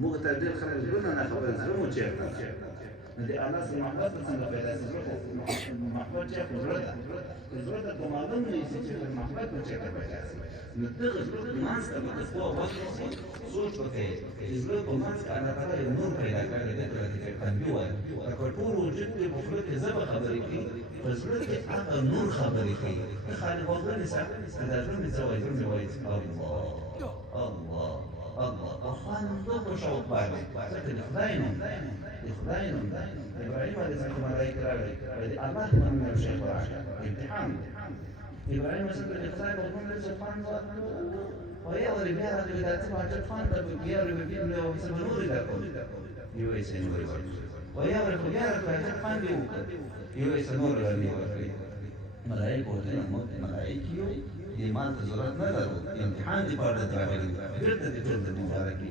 موږ ته ډېر خلک زړونه نه خبره زړه مو چېرته نو د الله سره محبت به څنګه پیدا شي زړه محبت چېرته زړه ته زړه ته که معلوم نه شي چې محبت به چېرته پیدا شي نو دغه زړه منځ ته به د پوهه وخت شي سوچ وکړئ چې زړه په منځ کې الله تعالی یو نور پیدا کړی دی ته لکه تنبیه وایي لکه ټول وجود کې په خوله کې ژبه خبرې کوي په زړه کې هغه نور خبرې کوي ته خالي غوږونه نیسه چې دا زړه مې څه وایي زړه مې وایي الله الله اخوان الله په شوق باندې ځکه د خدای نوم د خدای نوم ابراهیم علیه السلام ملایکه راغلي وایي الله منم شیخ راشه امتحان ابراهیم علیه السلام د خدای په نوم له سبحان الله وایي او بیا راغلی دا څه باندې فان د بیا بیا نو څه نور درکو یو یې څه نور وایي او بیا راغلی فان دی یو یې څه نور راغلی ملائکه ورته ملائکه یو ایمان ته ضرورت نه لرو امتحان دی پاره راغلی بیرته دې ټول د مبارکي